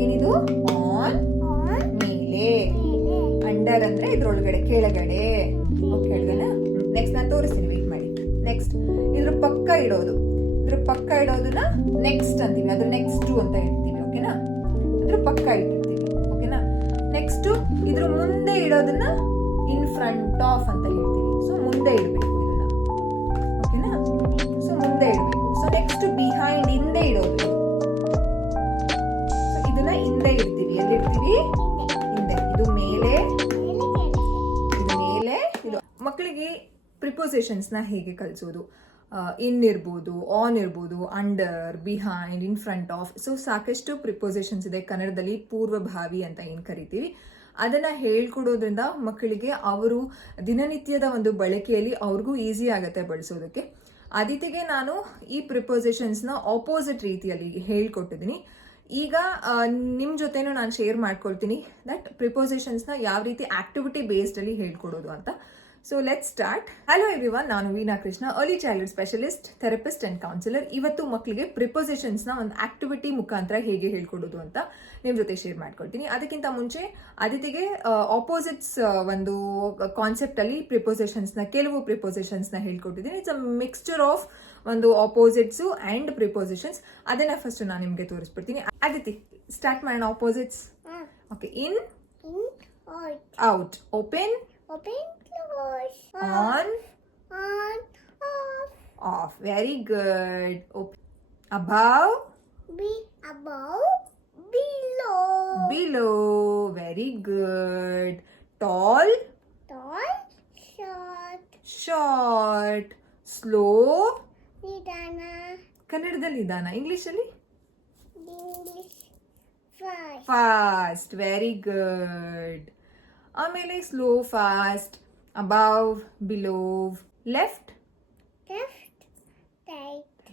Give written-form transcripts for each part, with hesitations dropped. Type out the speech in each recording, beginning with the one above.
ಏನಿದು ಆನ್ ಮೇಲೆ, ಅಂಡರ್ ಅಂದ್ರೆ ಇದ್ರೊಳಗಡೆ ಕೆಳಗಡೆ. ಓಕೆ ಹೇಳ್ದನ? ನೆಕ್ಸ್ಟ್ ನಾನು ತೋರಿಸ್ತೀನಿ, ವೇಟ್ ಮಾಡಿ. ನೆಕ್ಸ್ಟ್ ಇದ್ರ ಪಕ್ಕ ಇಡೋದು, ಇದ್ರ ಪಕ್ಕ ಇಡೋದನ್ನ ನೆಕ್ಸ್ಟ್ ಅಂತೀವಿ, ಅದ್ರ ನೆಕ್ಸ್ಟ್ ಅಂತ ಹೇಳ್ತೀವಿ. ಓಕೆನಾ? ಇದ್ರ ಪಕ್ಕ ಇಟ್ಟಿರ್ತೀವಿ. ಓಕೆನಾ? ನೆಕ್ಸ್ಟ್ ಇದ್ರ ಮುಂದೆ ಇಡೋದನ್ನ ಇನ್ ಫ್ರಂಟ್ ಆಫ್ ಅಂತ ಹೇಳ್ತೀವಿ. ಸೊ ಮುಂದೆ ಇಡಬೇಕು ಇದನ್ನ. ಓಕೆನಾ? ಸೊ ಮುಂದೆ ಇಡಬೇಕು. ಸೊ ನೆಕ್ಸ್ಟ್ ಬಿಹೈಂಡ್, ಹಿಂದೆ ಇಡೋದು. ಸೊ ಇದನ್ನ ಹಿಂದೆ ಇಡ್ತೀವಿ. ಎಲ್ಲಿ ಇಡ್ತೀವಿ? ಹಿಂದೆ. ಇದು ಮೇಲೆ, ಇದು ಮೇಲೆ. ಇದು ಮಕ್ಕಳಿಗೆ ಪ್ರಿಪೋಸಿಷನ್ಸ್ ನ ಹೇಗೆ ಕಲಿಸೋದು? ಇನ್ ಇರ್ಬೋದು, ಆನ್ ಇರ್ಬೋದು, under, behind, in front of. So ಸಾಕಷ್ಟು ಪ್ರಿಪೋಸಿಷನ್ಸ್ ಇದೆ ಕನ್ನಡದಲ್ಲಿ. ಪೂರ್ವಭಾವಿ ಅಂತ ಏನ್ ಕರಿತೀವಿ, ಅದನ್ನ ಹೇಳ್ಕೊಡೋದ್ರಿಂದ ಮಕ್ಕಳಿಗೆ ಅವರು ದಿನನಿತ್ಯದ ಒಂದು ಬಳಕೆಯಲ್ಲಿ ಅವ್ರಿಗೂ ಈಸಿ ಆಗತ್ತೆ ಬಳಸೋದಕ್ಕೆ. ಅದಿತಿಗೆ ನಾನು ಈ ಪ್ರಿಪೋಸಿಷನ್ಸ್ನ ಆಪೋಸಿಟ್ ರೀತಿಯಲ್ಲಿ ಹೇಳ್ಕೊಟ್ಟಿದ್ದೀನಿ. ಈಗ ನಿಮ್ಮ ಜೊತೆನೂ ನಾನು ಶೇರ್ ಮಾಡ್ಕೊಳ್ತೀನಿ ದಟ್ ಪ್ರಿಪೋಸಿಷನ್ಸ್ನ ಯಾವ ರೀತಿ ಆಕ್ಟಿವಿಟಿ ಬೇಸ್ಡ್ ಅಲ್ಲಿ ಹೇಳ್ಕೊಡೋದು ಅಂತ. So let start. Hello everyone, ನಾನು Veena Krishna, early childhood specialist, therapist and counsellor. ಇವತ್ತು ಮಕ್ಕಳಿಗೆ ಪ್ರಿಪೋಸಿಷನ್ಸ್ನ ಒಂದು ಆಕ್ಟಿವಿಟಿ ಮುಖಾಂತರ ಹೇಗೆ ಹೇಳ್ಕೊಡೋದು ಅಂತ ನಿಮ್ಮ ಜೊತೆ ಶೇರ್ ಮಾಡ್ಕೊಳ್ತೀನಿ. ಅದಕ್ಕಿಂತ ಮುಂಚೆ ಅದಿತಿಗೆ ಆಪೋಸಿಟ್ಸ್ ಒಂದು ಕಾನ್ಸೆಪ್ಟ್ ಅಲ್ಲಿ ಪ್ರಿಪೋಸಿಷನ್ಸ್ನ, ಕೆಲವು ಪ್ರಿಪೋಸಿಷನ್ಸ್ನ ಹೇಳ್ಕೊಟ್ಟಿದ್ದೀನಿ. ಇಟ್ಸ್ ಅ ಮಿಕ್ಸ್ಚರ್ ಆಫ್ ಒಂದು ಆಪೋಸಿಟ್ಸು ಅಂಡ್ ಪ್ರಿಪೋಸಿಷನ್ಸ್. ಅದನ್ನ ಫಸ್ಟ್ ನಾನು ನಿಮಗೆ ತೋರಿಸ್ಬಿಡ್ತೀನಿ. ಅದಿತಿ, ಸ್ಟಾರ್ಟ್ ಮಾಡೋಣ. Opposites. Okay. In, out, open, on, off. Very good. Above, below. Very good. Tall, short. Slow, ಕನ್ನಡದಲ್ಲಿ ನಿಧಾನ, ಇಂಗ್ಲಿಷಲ್ಲಿ ಫಾಸ್ಟ್. Very good. ಆಮೇಲೆ slow, fast, above, below, left,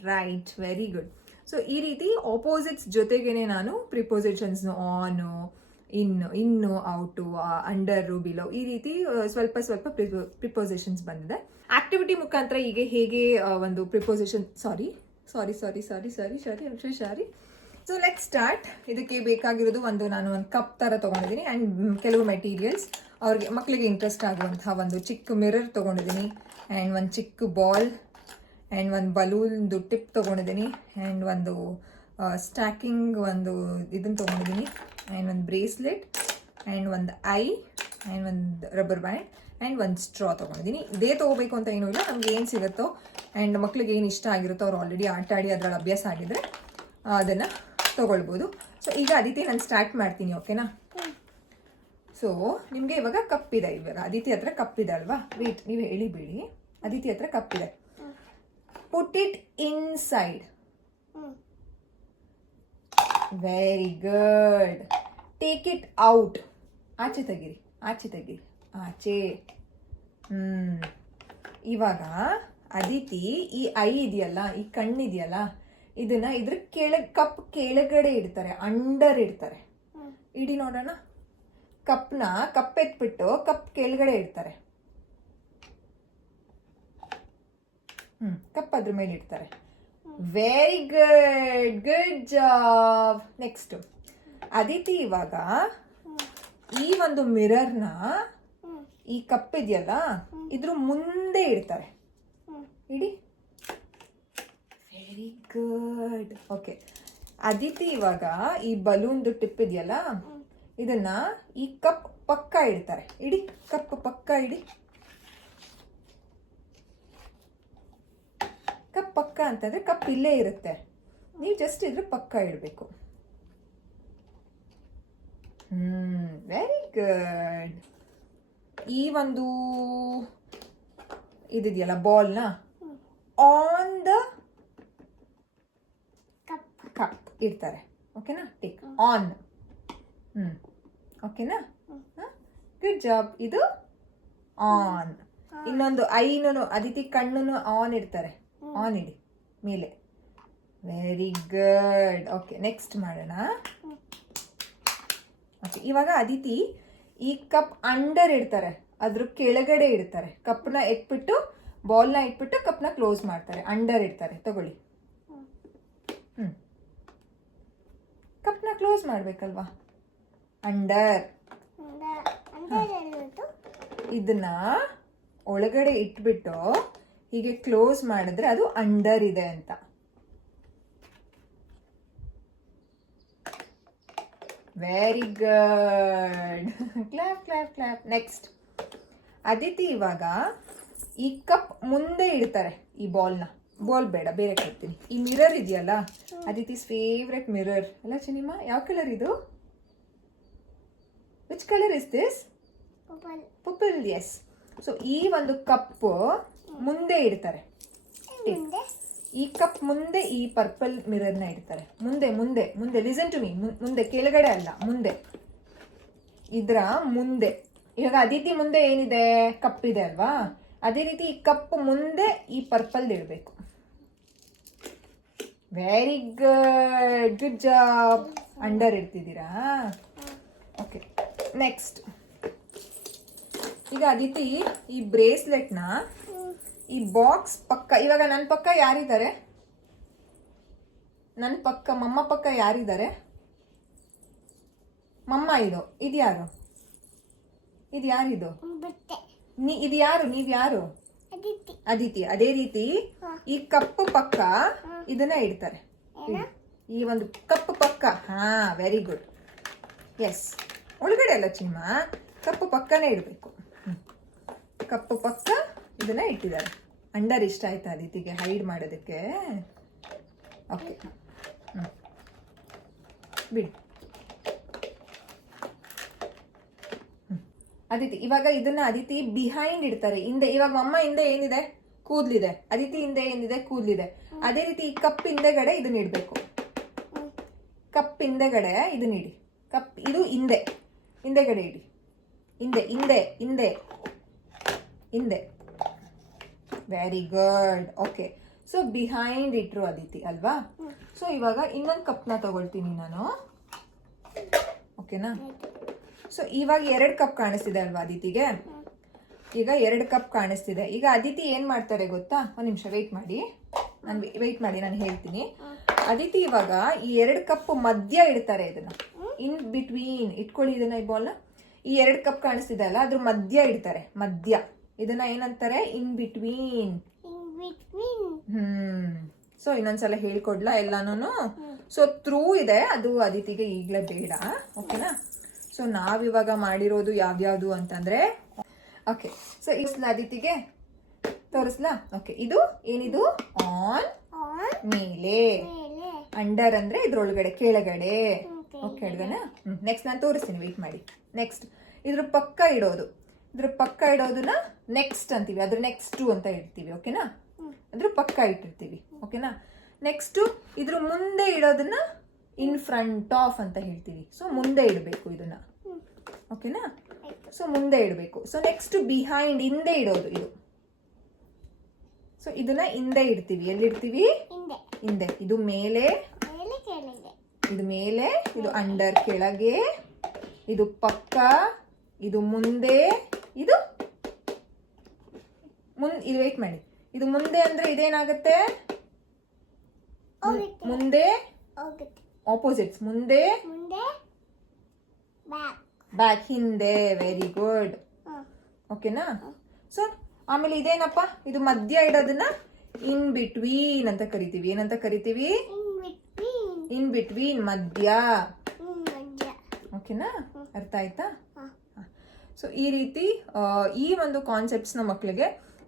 right. Very good. So ಈ ರೀತಿ ಆಪೋಸಿಟ್ಸ್ ಜೊತೆಗೇನೆ ನಾನು prepositions on, in, out, under, below, ಈ ರೀತಿ ಸ್ವಲ್ಪ ಸ್ವಲ್ಪ ಪ್ರಿಪೋಸಿಷನ್ಸ್ ಬಂದಿದೆ. ಆಕ್ಟಿವಿಟಿ ಮುಖಾಂತರ ಈಗ ಹೇಗೆ ಒಂದು preposition, sorry. So let start. ಇದಕ್ಕೆ ಬೇಕಾಗಿರೋದು ನಾನು ಒಂದು ಕಪ್ ತರ ತಗೊಂಡಿದ್ದೀನಿ ಅಂಡ್ ಕೆಲವು ಮೆಟೀರಿಯಲ್ಸ್. ಅವ್ರಿಗೆ ಮಕ್ಕಳಿಗೆ ಇಂಟ್ರೆಸ್ಟ್ ಆಗುವಂತಹ ಒಂದು ಚಿಕ್ಕ ಮಿರರ್ ತಗೊಂಡಿದ್ದೀನಿ ಆ್ಯಂಡ್ ಒಂದು ಚಿಕ್ಕ ಬಾಲ್ ಆ್ಯಂಡ್ ಒಂದು ಬಲೂನ್ದು ಟಿಪ್ ತೊಗೊಂಡಿದ್ದೀನಿ ಆ್ಯಂಡ್ ಒಂದು ಸ್ಟ್ಯಾಕಿಂಗ್ ಒಂದು ಇದನ್ನು ತೊಗೊಂಡಿದ್ದೀನಿ ಆ್ಯಂಡ್ ಒಂದು ಬ್ರೇಸ್ಲೆಟ್ ಆ್ಯಂಡ್ ಒಂದು ಐ ಆ್ಯಂಡ್ ಒಂದು ರಬ್ಬರ್ ಬ್ಯಾಂಡ್ ಆ್ಯಂಡ್ ಒಂದು ಸ್ಟ್ರಾ ತೊಗೊಂಡಿದ್ದೀನಿ. ಇದೇ ತೊಗೋಬೇಕು ಅಂತ ಏನೂ ಇಲ್ಲ, ನಮ್ಗೆ ಏನು ಸಿಗುತ್ತೋ ಆ್ಯಂಡ್ ಮಕ್ಳಿಗೆ ಏನು ಇಷ್ಟ ಆಗಿರುತ್ತೋ, ಅವ್ರು ಆಲ್ರೆಡಿ ಆಟ ಆಡಿ ಅದರಲ್ಲಿ ಅಭ್ಯಾಸ ಆಗಿದ್ರೆ ಅದನ್ನು ತೊಗೊಳ್ಬೋದು. ಸೊ ಈಗ ಅದಿತಿ ನಾನು ಸ್ಟಾರ್ಟ್ ಮಾಡ್ತೀನಿ. ಓಕೆನಾ? ಸೊ ನಿಮಗೆ ಇವಾಗ ಕಪ್ಪಿದೆ. ಇವಾಗ ಅದಿತಿ ಹತ್ರ ಕಪ್ಪಿದೆ ಅಲ್ವಾ? ವೇಟ್, ನೀವು ಹೇಳಿಬಿಡಿ. ಅದಿತಿ ಹತ್ರ ಕಪ್ಪಿದೆ. Put it inside. Very good. Take it out. ಆಚೆ ತೆಗೀರಿ, ಆಚೆ. ಇವಾಗ ಅದಿತಿ ಈ ಐ ಇದೆಯಲ್ಲ, ಈ ಕಣ್ಣಿದೆಯಲ್ಲ, ಇದನ್ನ ಇದ್ರ ಕಪ್ ಕೆಳಗಡೆ ಇಡ್ತಾರೆ, ಅಂಡರ್ ಇಡ್ತಾರೆ. ಇಡಿ ನೋಡೋಣ. ಕಪ್ ಎತ್ಬಿಟ್ಟು ಕಪ್ ಕೆಳಗಡೆ ಇಡ್ತಾರೆ. ಕಪ್ ಅದ್ರ ಮೇಲೆ ಇಡ್ತಾರೆ. Very good job. Next Aditi ಇವಾಗ ಈ ಒಂದು ಮಿರರ್ನ ಈ ಕಪ್ ಇದೆಯಲ್ಲ ಇದ್ರ ಮುಂದೆ ಇಡ್ತಾರೆ. ಇಡಿ. Very good. ಓಕೆ. ಅದಿತಿ ಇವಾಗ ಈ ಬಲೂನ್ದು ಟಿಪ್ ಇದೆಯಲ್ಲ ಇದನ್ನ ಈ ಕಪ್ ಪಕ್ಕ ಇಡ್ತಾರೆ. ಇಡಿ, ಕಪ್ ಪಕ್ಕ ಇಡಿ. ಕಪ್ ಪಕ್ಕ ಅಂತಂದ್ರೆ ಕಪ್ ಇಲ್ಲೇ ಇರುತ್ತೆ, ನೀವು ಜಸ್ಟ್ ಇದ್ರ ಪಕ್ಕ ಇಡಬೇಕು. Very good. ಈ ಒಂದು ಇದೆಯಲ್ಲ ಬಾಲ್ನ ಆನ್ ದ ಕಪ್ ಇಡ್ತಾರೆ. ಓಕೆನಾ? Take on. ಓಕೆನಾ? Good job. ಇದು ಆನ್. ಇನ್ನೊಂದು ಐನು ಅದಿತಿ ಕಣ್ಣು ಆನ್ ಇಡ್ತಾರೆ. ಆನ್ ಇಡಿ ಮೇಲೆ. Very good. ಓಕೆ, ನೆಕ್ಸ್ಟ್ ಮಾಡೋಣ. ಓಕೆ, ಇವಾಗ ಅದಿತಿ ಈ ಕಪ್ ಅಂಡರ್ ಇಡ್ತಾರೆ, ಅದ್ರ ಕೆಳಗಡೆ ಇಡ್ತಾರೆ. ಕಪ್ನ ಎತ್ಬಿಟ್ಟು ಬಾಲ್ನ ಇಟ್ಬಿಟ್ಟು ಕಪ್ನ ಕ್ಲೋಸ್ ಮಾಡ್ತಾರೆ, ಅಂಡರ್ ಇಡ್ತಾರೆ. ತಗೊಳ್ಳಿ. ಕಪ್ನ ಕ್ಲೋಸ್ ಮಾಡ್ಬೇಕಲ್ವಾ. ಅಂಡರ್. ಇದನ್ನ ಒಳಗಡೆ ಇಟ್ಬಿಟ್ಟು ಹೀಗೆ ಕ್ಲೋಸ್ ಮಾಡಿದ್ರೆ ಅದು ಅಂಡರ್ ಇದೆ ಅಂತ. Very good. Clap clap clap. Next Aditi ಇವಾಗ ಈ ಕಪ್ ಮುಂದೆ ಇಡ್ತಾರೆ ಈ ಬಾಲ್ನ. ಬಾಲ್ ಬೇಡ, ಬೇರೆ ಕೊಡ್ತೀನಿ. ಈ ಮಿರರ್ ಇದೆಯಲ್ಲ, ಅದಿತಿಸ್ ಫೇವ್ರೆಟ್ ಮಿರರ್ ಅಲ್ಲ ಚಿನಿಮಾ? ಯಾವ ಕಲರ್ ಇದು? Which colour is this? Purple. Yes. So ಈ ಒಂದು ಕಪ್ ಮುಂದೆ ಇಡ್ತಾರೆ. ಈ ಕಪ್ ಮುಂದೆ ಈ ಪರ್ಪಲ್ ಮಿರರ್ನ ಇಡ್ತಾರೆ. ಮುಂದೆ ಮುಂದೆ ಮುಂದೆ. Listen to me. ಮುಂದೆ, ಕೆಳಗಡೆ ಅಲ್ಲ, ಮುಂದೆ. ಇದ್ರ ಮುಂದೆ. ಇವಾಗ ಅದಿತಿ ಮುಂದೆ ಏನಿದೆ? ಕಪ್ ಇದೆ ಅಲ್ವಾ? ಅದೇ ರೀತಿ ಈ ಕಪ್ ಮುಂದೆ ಈ ಪರ್ಪಲ್ ಇಡಬೇಕು. Very good. Good job. Under ಇಡ್ತಿದ್ದೀರಾ? ಓಕೆ. ನೆಕ್ಸ್ಟ್ ಈಗ ಅದಿತಿ ಈ ಬ್ರೇಸ್ಲೆಟ್ನ ಈ ಬಾಕ್ಸ್ ಪಕ್ಕ, ಇವಾಗ ನನ್ನ ಪಕ್ಕ ಯಾರಿದ್ದಾರೆ? ನನ್ನ ಪಕ್ಕ, ಮಮ್ಮ ಪಕ್ಕ ಯಾರಿದ್ದಾರೆ? ಮಮ್ಮ. ಇದು ಯಾರು? ಇದು ಯಾರಿದು? ಇದು ಯಾರು? ನೀವ್ ಯಾರು? ಅದಿತಿ. ಅದೇ ರೀತಿ ಈ ಕಪ್ಪು ಪಕ್ಕ ಇದನ್ನ ಇಡ್ತಾರೆ. ಈ ಒಂದು ಕಪ್ಪು ಪಕ್ಕ. ಹಾ, ವೆರಿ ಗುಡ್. ಎಸ್. ಒಳಗಡೆ ಅಲ್ಲ ಚಿಮ್ಮ, ಕಪ್ಪು ಪಕ್ಕನೇ ಇಡಬೇಕು. ಕಪ್ಪು ಪಕ್ಕ ಇದನ್ನ ಇಟ್ಟಿದ್ದಾರೆ. ಅಂಡರ್ ಇಷ್ಟ ಆಯ್ತಾ ಅದಿತಿಗೆ ಹೈಡ್ ಮಾಡೋದಕ್ಕೆ? ಓಕೆ, ಬಿಡಿ. ಅದಿತಿ ಇವಾಗ ಇದನ್ನ ಅದಿತಿ ಬಿಹೈಂಡ್ ಇಡ್ತಾರೆ, ಹಿಂದೆ. ಇವಾಗ ಮಮ್ಮ ಹಿಂದೆ ಏನಿದೆ? ಕೂದ್ಲಿದೆ. ಅದಿತಿ ಹಿಂದೆ ಏನಿದೆ? ಕೂದ್ಲಿದೆ. ಅದೇ ರೀತಿ ಈ ಕಪ್ ಹಿಂದೆಗಡೆ ಇದನ್ನ ಇಡ್ಬೇಕು. ಕಪ್ ಹಿಂದೆಗಡೆ ಇದನ್ನ ಇಡಿ. ಕಪ್ ಇದು ಹಿಂದೆ, ಹಿಂದೆಗಡೆ ಇಡಿ. ಹಿಂದೆ ಹಿಂದೆ ಹಿಂದೆ ಹಿಂದೆ. Very good. Okay. So behind ಇಟ್ರು ಅದಿತಿ ಅಲ್ವಾ? ಸೊ ಇವಾಗ ಇನ್ನೊಂದು ಕಪ್ನ ತಗೊಳ್ತೀನಿ ನಾನು. ಓಕೆನಾ? ಸೊ ಇವಾಗ 2 ಕಪ್ ಕಾಣಿಸ್ತಿದೆ ಅಲ್ವಾ ಅದಿತಿಗೆ? ಈಗ 2 ಕಪ್ ಕಾಣಿಸ್ತಿದೆ. ಈಗ ಅದಿತಿ ಏನ್ ಮಾಡ್ತಾರೆ ಗೊತ್ತಾ? ಒಂದು ನಿಮಿಷ ವೆಯ್ಟ್ ಮಾಡಿ, ನಾನು ಹೇಳ್ತೀನಿ. ಅದಿತಿ ಇವಾಗ ಈ 2 ಕಪ್ ಮಧ್ಯ ಇಡ್ತಾರೆ. ಇದನ್ನ ಇನ್ ಬಿಟ್ವೀನ್ ಇಟ್ಕೊಳ್ಳಿ. ಇದನ್ನ ಈ ಬಾಲ್ನ ಈ 2 ಕಪ್ ಕಾಣಿಸ್ತಿದೆ ಅಲ್ಲ, ಅದ್ರ ಮಧ್ಯ ಇಡ್ತಾರೆ. ಮಧ್ಯ. ಇದನ್ನ ಏನಂತಾರೆ? In between. ಸೊ ಇನ್ನೊಂದ್ಸಲ ಹೇಳ್ಕೊಡ್ಲಾ ಎಲ್ಲಾನು? ಸೊ ಥ್ರೂ ಇದೆ, ಅದು ಅದಿತಿಗೆ ಈಗ್ಲೇ ಬೇಡ. ಓಕೆನಾ? ಸೊ ನಾವಿವಾಗ ಮಾಡಿರೋದು ಯಾವ್ಯಾವ್ದು ಅಂತಂದ್ರೆ, ಓಕೆ. ಸೊ ಇಸ್ಲ ಅದಿತಿಗೆ ತೋರಿಸ್ಲಾ? ಓಕೆ. ಇದು ಏನಿದು? ಆನ್, ಮೇಲೆ. ಅಂಡರ್ ಅಂದ್ರೆ ಇದ್ರೊಳಗಡೆ, ಕೆಳಗಡೆ. ಓಕೆ, ಅಡ್ಗನಾ? ನೆಕ್ಸ್ಟ್ ನಾನು ತೋರಿಸ್ತೀನಿ, ವೇಟ್ ಮಾಡಿ. ನೆಕ್ಸ್ಟ್ ಇದ್ರ ಪಕ್ಕ ಇಡೋದು. ಇದ್ರ ಪಕ್ಕ ಇಡೋದನ್ನ ನೆಕ್ಸ್ಟ್ ಅಂತೀವಿ. ಅದ್ರ ನೆಕ್ಸ್ಟ್ ಅಂತ ಇಡ್ತೀವಿ. ಓಕೆನಾ? ಅದ್ರ ಪಕ್ಕ ಇಟ್ಟಿರ್ತೀವಿ. ಓಕೆನಾ? ನೆಕ್ಸ್ಟ್ ಇದ್ರ ಮುಂದೆ ಇಡೋದನ್ನ ಇನ್ ಫ್ರಂಟ್ ಆಫ್ ಅಂತ ಹೇಳ್ತೀವಿ. ಸೊ ಮುಂದೆ ಇಡಬೇಕು ಇದನ್ನ. ಓಕೆನಾ? ಸೊ ಮುಂದೆ ಇಡಬೇಕು. ಸೊ ನೆಕ್ಸ್ಟ್ ಬಿಹೈಂಡ್, ಹಿಂದೆ ಇಡೋದು ಇದು. ಸೊ ಇದನ್ನ ಹಿಂದೆ ಇಡ್ತೀವಿ. ಎಲ್ಲಿಡ್ತೀವಿ? ಹಿಂದೆ. ಇದು ಮೇಲೆ, ಇದು ಮೇಲೆ, ಇದು ಅಂಡರ್, ಕೆಳಗೆ, ಇದು ಪಕ್ಕ, ಇದು ಮುಂದೆ, ಇದು ಇದು ವೇಟ್ ಮಾಡಿ. ಇದು ಮುಂದೆ ಅಂದ್ರೆ ಇದೇನಾಗುತ್ತೆ? ಮುಂದೆ ಆಪೋಸಿಟ್ಸ್. ಮುಂದೆ, ಬ್ಯಾಕ್, ಹಿಂದೆ. Very good. ಓಕೆನಾ? ಸೊ ಆಮೇಲೆ ಇದೇನಪ್ಪ? ಇದು ಮಧ್ಯ ಇಡೋದನ್ನ ಇನ್ ಬಿಟ್ವೀನ್ ಅಂತ ಕರಿತೀವಿ. ಏನಂತ ಕರಿತೀವಿ? ಇನ್ ಬಿಟ್ವೀನ್, ಮಧ್ಯ. ಓಕೆನಾ? ಅರ್ಥ ಆಯ್ತಾ? ಸೊ ಈ ರೀತಿ ಈ ಒಂದು ಕಾನ್ಸೆಪ್ಟ್ಸ್ನ ಮಕ್ಕಳಿಗೆ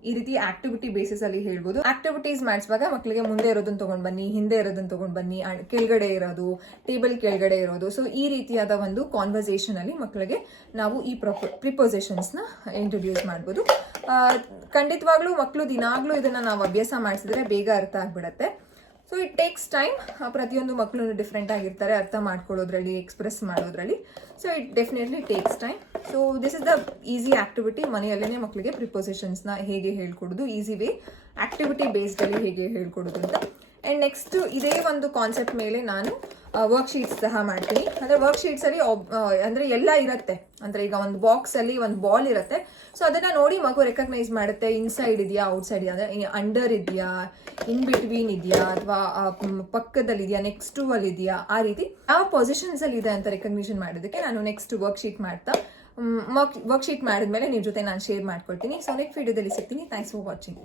ಈ ರೀತಿ ಆಕ್ಟಿವಿಟಿ ಬೇಸಿಸ್ ಅಲ್ಲಿ ಹೇಳ್ಬೋದು. ಆಕ್ಟಿವಿಟೀಸ್ ಮಾಡಿಸುವಾಗ ಮಕ್ಕಳಿಗೆ ಮುಂದೆ ಇರೋದನ್ನ ತಗೊಂಡ್ ಬನ್ನಿ, ಹಿಂದೆ ಇರೋದನ್ನ ತಗೊಂಡ್ ಬನ್ನಿ, ಕೆಳಗಡೆ ಇರೋದು, ಟೇಬಲ್ ಕೆಳಗಡೆ ಇರೋದು. ಸೊ ಈ ರೀತಿಯಾದ ಒಂದು ಕಾನ್ವರ್ಸೇಷನ್ ಅಲ್ಲಿ ಮಕ್ಕಳಿಗೆ ನಾವು ಈ ಪ್ರಿಪೋಸಿಷನ್ಸ್ ನ ಇಂಟ್ರೊಡ್ಯೂಸ್ ಮಾಡ್ಬೋದು. ಖಂಡಿತವಾಗ್ಲೂ ಮಕ್ಕಳು ದಿನಾಗ್ಲೂ ಇದನ್ನ ನಾವು ಅಭ್ಯಾಸ ಮಾಡಿಸಿದ್ರೆ ಬೇಗ ಅರ್ಥ ಆಗ್ಬಿಡತ್ತೆ. So it takes time. ಪ್ರತಿಯೊಂದು ಮಕ್ಕಳು ಡಿಫ್ರೆಂಟ್ ಆಗಿರ್ತಾರೆ ಅರ್ಥ ಮಾಡ್ಕೊಳ್ಳೋದ್ರಲ್ಲಿ, ಎಕ್ಸ್ಪ್ರೆಸ್ ಮಾಡೋದ್ರಲ್ಲಿ. So it definitely takes time. So this is the easy activity. ಮನೆಯಲ್ಲೇ ಮಕ್ಕಳಿಗೆ ಪ್ರಿಪೋಸಿಷನ್ಸ್ನ ಹೇಗೆ ಹೇಳ್ಕೊಡೋದು, ಈಸಿ ವೇ, ಆಕ್ಟಿವಿಟಿ ಬೇಸ್ಡಲ್ಲಿ ಹೇಗೆ ಹೇಳ್ಕೊಡೋದು ಅಂತ. ಆ್ಯಂಡ್ ನೆಕ್ಸ್ಟ್ ಇದೇ ಒಂದು ಕಾನ್ಸೆಪ್ಟ್ ಮೇಲೆ ನಾನು ವರ್ಕ್ಶೀಟ್ಸ್ ಸಹ ಮಾಡ್ತೀನಿ. ಅಂದರೆ ವರ್ಕ್ಶೀಟ್ಸಲ್ಲಿ ಅಂದರೆ ಎಲ್ಲ ಇರುತ್ತೆ. ಅಂದರೆ ಈಗ ಒಂದು ಬಾಕ್ಸಲ್ಲಿ ಒಂದು ಬಾಲ್ ಇರುತ್ತೆ. ಸೊ ಅದನ್ನು ನೋಡಿ ಮಗು ರೆಕಗ್ನೈಸ್ ಮಾಡುತ್ತೆ, ಇನ್ಸೈಡ್ ಇದೆಯಾ ಔಟ್ಸೈಡ್ ಇದೆಯಾ, ಅಂದರೆ ಅಂಡರ್ ಇದೆಯಾ, ಇನ್ ಬಿಟ್ವೀನ್ ಇದೆಯಾ, ಅಥವಾ ಪಕ್ಕದಲ್ಲಿ ಇದೆಯಾ, ನೆಕ್ಸ್ಟ್ ಟು ಅಲ್ಲಿ ಇದೆಯಾ, ಆ ರೀತಿ ಯಾವ ಪೊಸಿಷನ್ಸಲ್ಲಿ ಇದೆ ಅಂತ ರೆಕಗ್ನಿಷನ್ ಮಾಡೋದಕ್ಕೆ ನಾನು ನೆಕ್ಸ್ಟ್ ವರ್ಕ್ಶೀಟ್ ಮಾಡ್ತಾ ವರ್ಕ್ಶೀಟ್ ಮಾಡಿದ್ಮೇಲೆ ನಿಮ್ಮ ಜೊತೆ ನಾನು ಶೇರ್ ಮಾಡ್ಕೊಳ್ತೀನಿ. ಸೊ ನೆಕ್ಸ್ಟ್ ವಿಡಿಯೋದಲ್ಲಿ ಸಿಗ್ತೀನಿ. Thanks for watching.